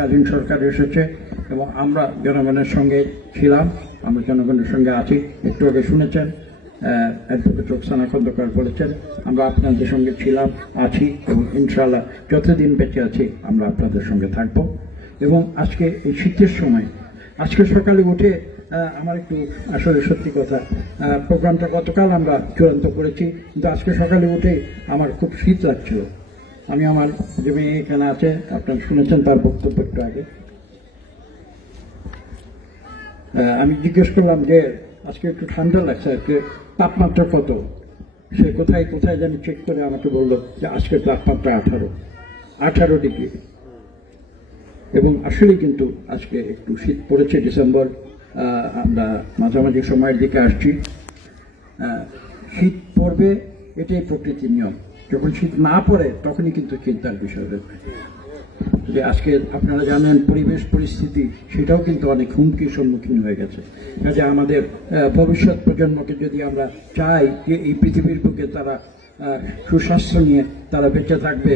অন্তর্বর্তীকালীন সরকার এসেছে এবং আমরা জনগণের সঙ্গে ছিলাম, আমরা জনগণের সঙ্গে আছি। একটু আগে শুনেছেন অ্যাডভোকেট রোকসানা খন্দকার বলেছেন আমরা আপনাদের সঙ্গে ছিলাম, আছি এবং ইনশাআল্লাহ যতদিন বেঁচে আছি আমরা আপনাদের সঙ্গে থাকব। এবং আজকে এই শীতের সময়, আজকে সকালে উঠে আমার একটু আসলে সত্যি কথা, প্রোগ্রামটা গতকাল আমরা চূড়ান্ত করেছি, কিন্তু আজকে সকালে উঠে আমার খুব শীত লাগছিল। আমি আমার যে মেয়ে এখানে আছে, আপনারা শুনেছেন তার বক্তব্য একটু আগে, আমি জিজ্ঞেস করলাম যে আজকে একটু ঠান্ডা লাগছে, আজকে তাপমাত্রা কত? সে কোথায় কোথায় যেন চেক করে আমাকে বললো যে আজকে তাপমাত্রা 18 ডিগ্রি। এবং আসলে কিন্তু আজকে একটু শীত পড়েছে। ডিসেম্বর আমরা মাঝামাঝি সময়ের দিকে আসছি, শীত পড়বে এটাই প্রকৃতির নিয়ম। যখন শীত না পড়ে তখনই কিন্তু চিন্তার বিষয় রয়েছে। যে আজকে আপনারা জানেন পরিবেশ পরিস্থিতি সেটাও কিন্তু অনেক হুমকির সম্মুখীন হয়ে গেছে। কাজে আমাদের ভবিষ্যৎ প্রজন্মকে যদি আমরা চাই যে এই পৃথিবীর বুকে তারা সুস্বাস্থ্য নিয়ে তারা বেঁচে থাকবে,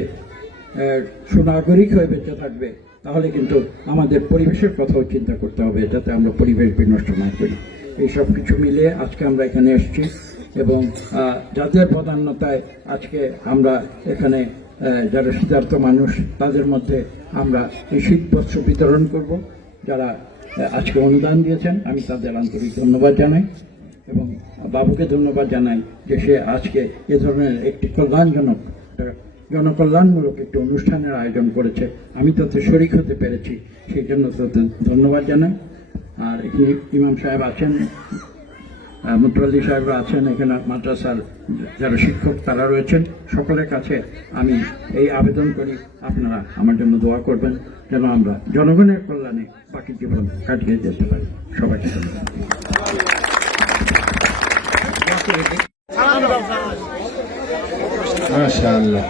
সুনাগরিক হয়ে বেঁচে থাকবে, তাহলে কিন্তু আমাদের পরিবেশের কথাও চিন্তা করতে হবে, যাতে আমরা পরিবেশ বিনষ্ট না করি। এই সব কিছু মিলিয়ে আজকে আমরা এখানে এসেছি এবং যাদের প্রাধান্যতায় আজকে আমরা এখানে যারা শীতার্থ মানুষ তাদের মধ্যে আমরা এই শীতবস্ত্র বিতরণ করব। যারা আজকে অনুদান দিয়েছেন আমি তাদের আন্তরিক ধন্যবাদ জানাই এবং বাবুকে ধন্যবাদ জানাই যে সে আজকে এ ধরনের একটি জনকল্যাণমূলক একটি অনুষ্ঠানের আয়োজন করেছে। আমি তাতে শরিক হতে পেরেছি, সেই জন্য তাদের ধন্যবাদ জানাই। আর এখানে ইমাম সাহেব আছেন, মুত্তালি সাহেবরা আছেন, এখানে মাদ্রাসার যারা শিক্ষক তারা রয়েছেন, সকলের কাছে আমি এই আবেদন করি আপনারা আমার জন্য দোয়া করবেন যেন আমরা জনগণের কল্যাণে বাকি জীবন কাটিয়ে যেতে পারি। সবাইকে ধন্যবাদ। মাশাআল্লাহ।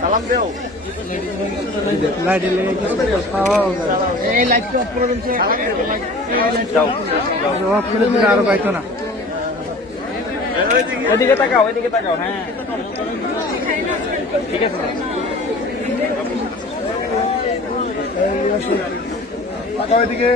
সালাম দেও। আরো পাইতো না, ওইদিকে তাকাও, ওইদিকে তাকাও। হ্যাঁ ঠিক আছে। ওইদিকে